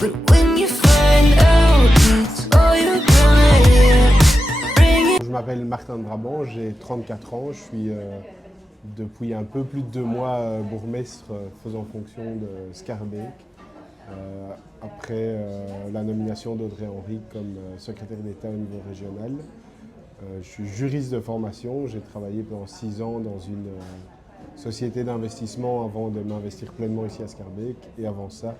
But when you find out, it's all you're gonna hear. Bring it. Je m'appelle Martin Brabant, j'ai 34 ans, je suis depuis un peu plus de 2 mois bourgmestre faisant fonction de Schaerbeek. Après la nomination d'Audrey Henry comme secrétaire d'État au niveau régional. Je suis juriste de formation, j'ai travaillé pendant 6 ans dans une société d'investissement avant de m'investir pleinement ici à Schaerbeek. Et avant ça,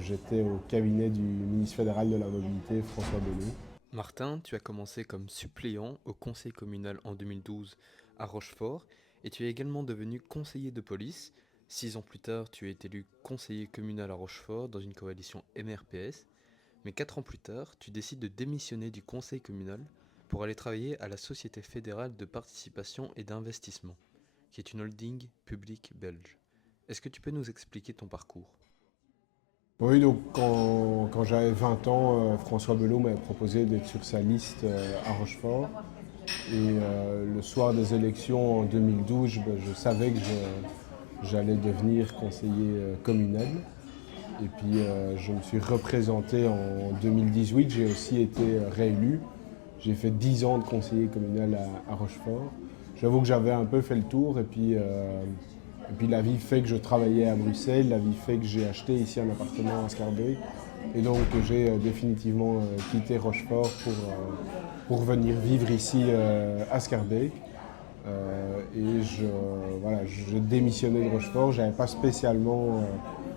j'étais au cabinet du ministre fédéral de la Mobilité, François Belot. Martin, tu as commencé comme suppléant au conseil communal en 2012 à Rochefort et tu es également devenu conseiller de police. 6 ans plus tard, tu es élu conseiller communal à Rochefort dans une coalition MRPS. Mais 4 ans plus tard, tu décides de démissionner du conseil communal pour aller travailler à la Société fédérale de participation et d'investissement, qui est une holding publique belge. Est-ce que tu peux nous expliquer ton parcours ? Oui, donc quand j'avais 20 ans, François Belot m'avait proposé d'être sur sa liste à Rochefort. Et le soir des élections en 2012, je savais que j'allais devenir conseiller communal. Et puis je me suis représenté en 2018, j'ai aussi été réélu. J'ai fait 10 ans de conseiller communal à Rochefort. J'avoue que j'avais un peu fait le tour et puis la vie fait que je travaillais à Bruxelles, la vie fait que j'ai acheté ici un appartement à Schaerbeek. Et donc j'ai définitivement quitté Rochefort pour venir vivre ici à Schaerbeek. Et je démissionnais de Rochefort. Je n'avais pas spécialement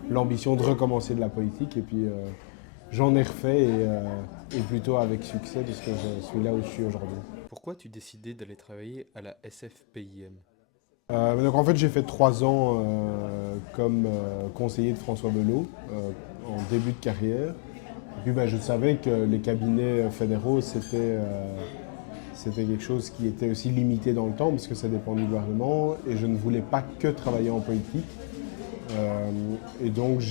l'ambition de recommencer de la politique. Et puis j'en ai refait et plutôt avec succès puisque je suis là où je suis aujourd'hui. Pourquoi as-tu décidé d'aller travailler à la SFPIM ? Donc en fait j'ai fait 3 ans comme conseiller de François Belot en début de carrière. Et puis je savais que les cabinets fédéraux c'était quelque chose qui était aussi limité dans le temps puisque ça dépend du gouvernement et je ne voulais pas que travailler en politique. Et donc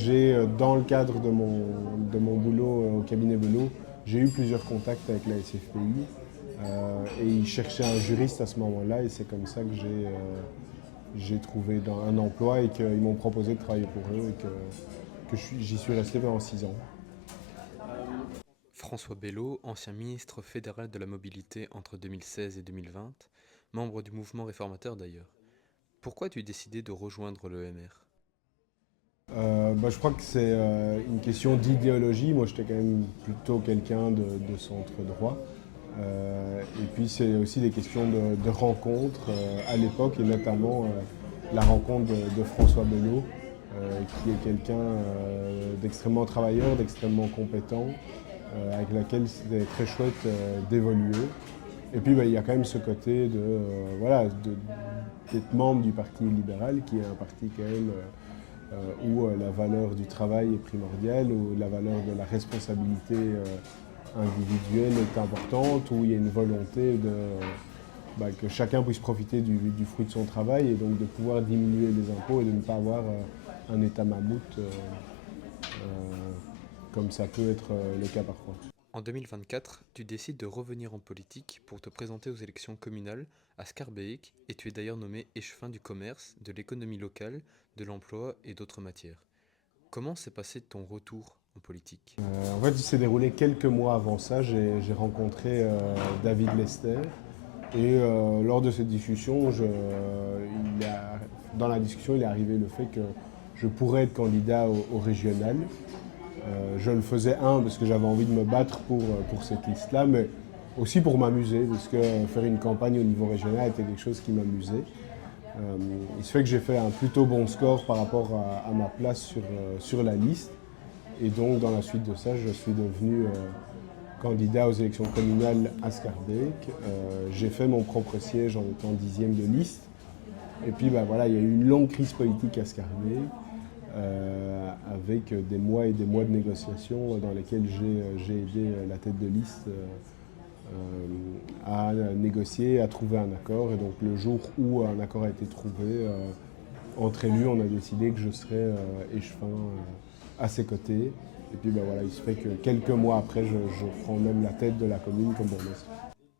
dans le cadre de mon boulot au cabinet Belot, j'ai eu plusieurs contacts avec la SFPI et ils cherchaient un juriste à ce moment-là et c'est comme ça que j'ai trouvé un emploi et qu'ils m'ont proposé de travailler pour eux et que j'y suis resté pendant 6 ans. François Belot, ancien ministre fédéral de la Mobilité entre 2016 et 2020, membre du mouvement réformateur d'ailleurs. Pourquoi as-tu décidé de rejoindre l'EMR ? Je crois que c'est une question d'idéologie. Moi, j'étais quand même plutôt quelqu'un de centre droit. Et puis, c'est aussi des questions de rencontres à l'époque, et notamment la rencontre de François Belot, qui est quelqu'un d'extrêmement travailleur, d'extrêmement compétent, avec laquelle c'était très chouette d'évoluer. Et puis, il y a quand même ce côté d'être membre du Parti libéral, qui est un parti quand même où la valeur du travail est primordiale, où la valeur de la responsabilité individuelle est importante, où il y a une volonté que chacun puisse profiter du fruit de son travail et donc de pouvoir diminuer les impôts et de ne pas avoir un État mammouth comme ça peut être le cas parfois. En 2024, tu décides de revenir en politique pour te présenter aux élections communales à Schaerbeek et tu es d'ailleurs nommé échevin du commerce, de l'économie locale, de l'emploi et d'autres matières. Comment s'est passé ton retour en politique ? En fait, il s'est déroulé quelques mois avant ça. J'ai rencontré David Lester et lors de cette discussion, dans la discussion, il est arrivé le fait que je pourrais être candidat au régional. Je le faisais parce que j'avais envie de me battre pour cette liste-là, mais aussi pour m'amuser, parce que faire une campagne au niveau régional était quelque chose qui m'amusait. Il se fait que j'ai fait un plutôt bon score par rapport à ma place sur la liste. Et donc, dans la suite de ça, je suis devenu candidat aux élections communales à Schaerbeek. J'ai fait mon propre siège en étant 10e de liste. Et puis, il y a eu une longue crise politique à Schaerbeek, avec des mois et des mois de négociations dans lesquels j'ai aidé la tête de liste à négocier, à trouver un accord. Et donc, le jour où un accord a été trouvé, entre élus, on a décidé que je serais échevin à ses côtés. Et puis il se fait que quelques mois après, je prends même la tête de la commune comme bourgmestre.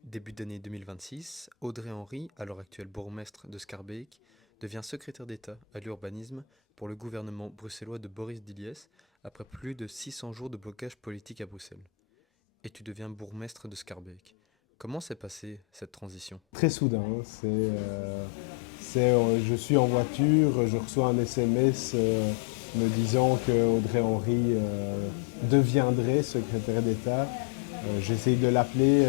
Début d'année 2026, Audrey Henry, à l'heure actuelle bourgmestre de Schaerbeek, devient secrétaire d'État à l'urbanisme pour le gouvernement bruxellois de Boris Diliès après plus de 600 jours de blocage politique à Bruxelles. Et tu deviens bourgmestre de Schaerbeek. Comment s'est passée cette transition? Très soudain, hein, je suis en voiture, je reçois un SMS me disant que Audrey Henry deviendrait secrétaire d'État. J'essaye de l'appeler,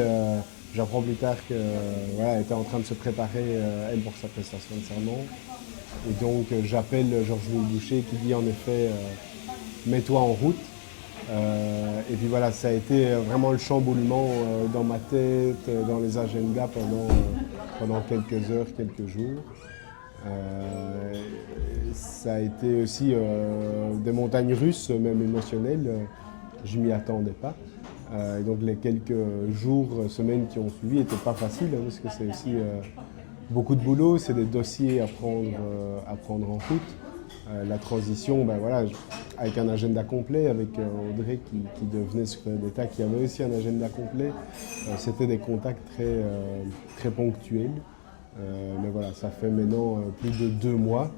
j'apprends plus tard qu'elle était en train de se préparer, elle, pour sa prestation de serment. Et donc j'appelle Georges-Louis Boucher qui dit en effet mets-toi en route. Et puis voilà, ça a été vraiment le chamboulement dans ma tête, dans les agendas pendant quelques heures, quelques jours. Ça a été aussi des montagnes russes, même émotionnelles. Je ne m'y attendais pas. Et donc les quelques jours, semaines qui ont suivi n'étaient pas faciles, hein, parce que c'est aussi beaucoup de boulot, c'est des dossiers à prendre en route. La transition, ben voilà, avec un agenda complet, avec Audrey qui devenait secrétaire d'État, qui avait aussi un agenda complet, c'était des contacts très ponctuels. Mais voilà, ça fait maintenant plus de 2 mois.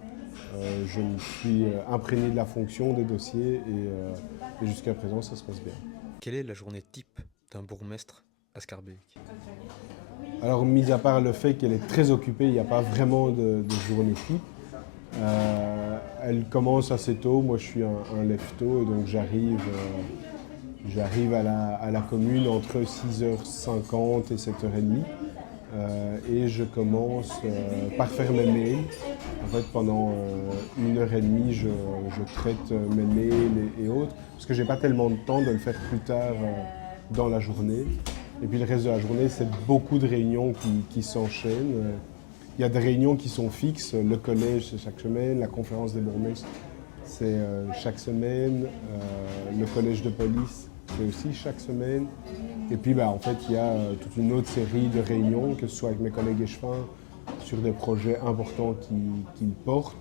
Je me suis imprégné de la fonction, des dossiers, et jusqu'à présent, ça se passe bien. Quelle est la journée type d'un bourgmestre à Schaerbeek? Alors, mis à part le fait qu'elle est très occupée, il n'y a pas vraiment de journée type. Elle commence assez tôt, moi je suis un lève-tôt, et donc j'arrive à la commune entre 6h50 et 7h30. Et je commence par faire mes mails. En fait, pendant 1h30, je traite mes mails et autres, parce que j'ai pas tellement de temps de le faire plus tard dans la journée. Et puis le reste de la journée, c'est beaucoup de réunions qui s'enchaînent. Il y a des réunions qui sont fixes, le collège c'est chaque semaine, la conférence des bourgmestres c'est chaque semaine, le collège de police c'est aussi chaque semaine. Et puis en fait il y a toute une autre série de réunions, que ce soit avec mes collègues échevins sur des projets importants qu'ils portent,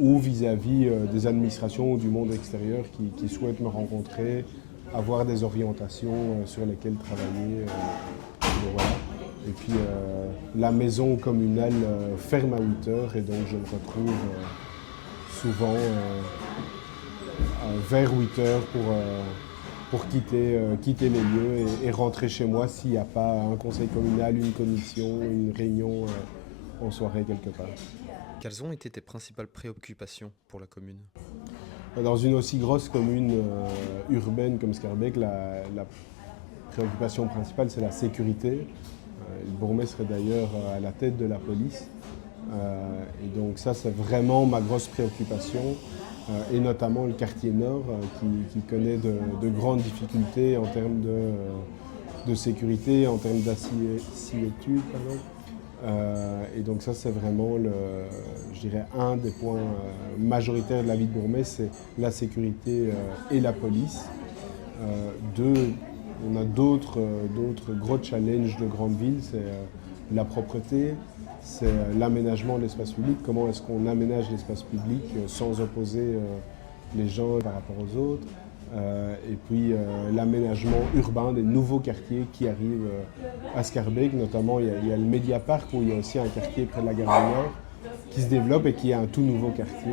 ou vis-à-vis des administrations ou du monde extérieur qui souhaitent me rencontrer, avoir des orientations sur lesquelles travailler. Donc voilà. Et puis la maison communale ferme à 8h, et donc je me retrouve souvent vers 8h pour quitter les lieux et rentrer chez moi s'il n'y a pas un conseil communal, une commission, une réunion en soirée quelque part. Quelles ont été tes principales préoccupations pour la commune? Dans une aussi grosse commune urbaine comme Schaerbeek, la préoccupation principale c'est la sécurité. Le bourgmestre est d'ailleurs à la tête de la police. Et donc ça, c'est vraiment ma grosse préoccupation. Et notamment le quartier nord qui connaît de grandes difficultés en termes de sécurité, en termes d'assiétude. Et donc ça, c'est vraiment, je dirais, un des points majoritaires de la vie de bourgmestre, c'est la sécurité et la police. On a d'autres gros challenges de grande ville, c'est la propreté, c'est l'aménagement de l'espace public, comment est-ce qu'on aménage l'espace public sans opposer les gens par rapport aux autres, et puis l'aménagement urbain des nouveaux quartiers qui arrivent à Schaerbeek, notamment il y a le Mediapark où il y a aussi un quartier près de la gare du Nord qui se développe et qui est un tout nouveau quartier,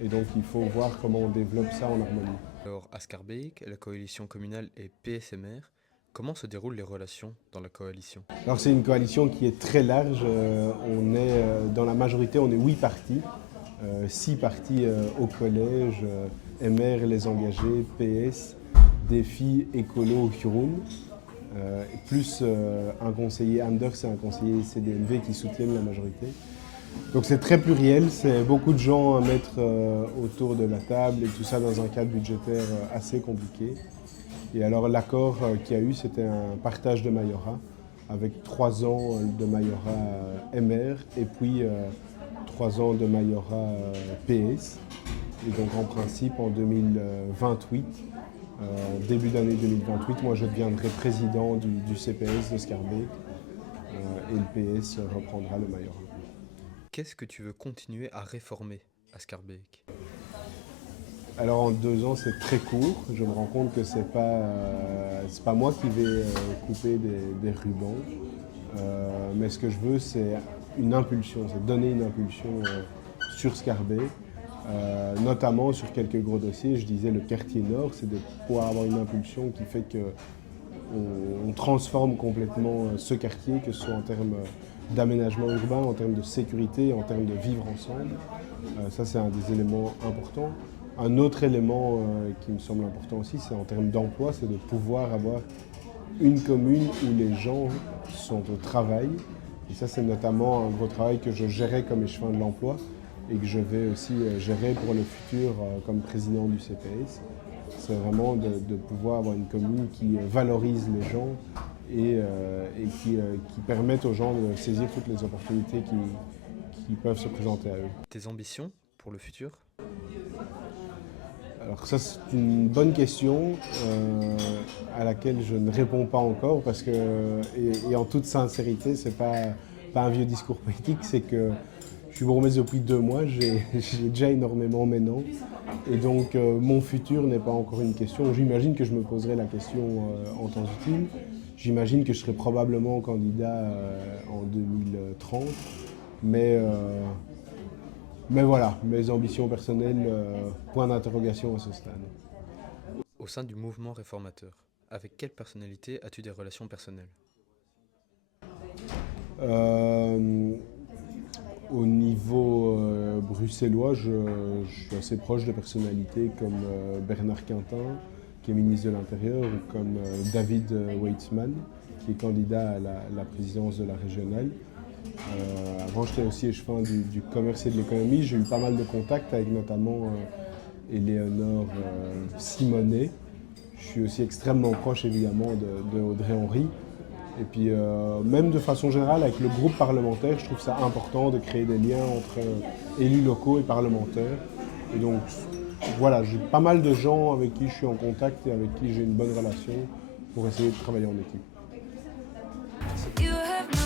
et donc il faut voir comment on développe ça en harmonie. Alors, à Schaerbeek, la coalition communale est PSMR. Comment se déroulent les relations dans la coalition? Alors c'est une coalition qui est très large. On est, dans la majorité, on est 8 partis. 6 partis au collège, MR, les engagés, PS, Défi, Écolo, Huron. Plus un conseiller Anders et un conseiller CDNV qui soutiennent la majorité. Donc c'est très pluriel, c'est beaucoup de gens à mettre autour de la table, et tout ça dans un cadre budgétaire assez compliqué. Et alors l'accord qu'il y a eu, c'était un partage de majorat, avec 3 ans de majorat MR et puis 3 ans de majorat PS. Et donc en principe en 2028, début d'année 2028, moi je deviendrai président du CPS de Schaerbeek, et le PS reprendra le majorat. Qu'est-ce que tu veux continuer à réformer à Schaerbeek? Alors en 2 ans c'est très court, je me rends compte que c'est pas moi qui vais couper des rubans, mais ce que je veux c'est une impulsion, c'est donner une impulsion sur Scarbeet, notamment sur quelques gros dossiers. Je disais le quartier nord, c'est de pouvoir avoir une impulsion qui fait qu'on transforme complètement ce quartier, que ce soit en termes d'aménagement urbain, en termes de sécurité, en termes de vivre ensemble. Ça, c'est un des éléments importants. Un autre élément qui me semble important aussi, c'est en termes d'emploi, c'est de pouvoir avoir une commune où les gens sont au travail. Et ça, c'est notamment un gros travail que je gérais comme échevin de l'emploi et que je vais aussi gérer pour le futur comme président du CPS. C'est vraiment de pouvoir avoir une commune qui valorise les gens et qui permette aux gens de saisir toutes les opportunités qui peuvent se présenter à eux. Tes ambitions pour le futur? Alors ça, c'est une bonne question à laquelle je ne réponds pas encore parce que, et en toute sincérité, c'est pas un vieux discours politique, c'est que je suis bourgmestre depuis 2 mois, j'ai déjà énormément maintenant. Et donc mon futur n'est pas encore une question. J'imagine que je me poserai la question en temps utile. J'imagine que je serai probablement candidat en 2030. Mais voilà, mes ambitions personnelles, point d'interrogation à ce stade. Au sein du mouvement réformateur, avec quelle personnalité as-tu des relations personnelles? Au niveau bruxellois, je suis assez proche de personnalités comme Bernard Quintin, qui est ministre de l'Intérieur, ou comme David Weitzman, qui est candidat à la présidence de la régionale. Avant, j'étais aussi échevin du commerce et de l'économie. J'ai eu pas mal de contacts avec notamment Éléonore Simonet. Je suis aussi extrêmement proche, évidemment, de Audrey Henry. Et puis, même de façon générale, avec le groupe parlementaire, je trouve ça important de créer des liens entre élus locaux et parlementaires. Et donc, voilà, j'ai pas mal de gens avec qui je suis en contact et avec qui j'ai une bonne relation pour essayer de travailler en équipe. You have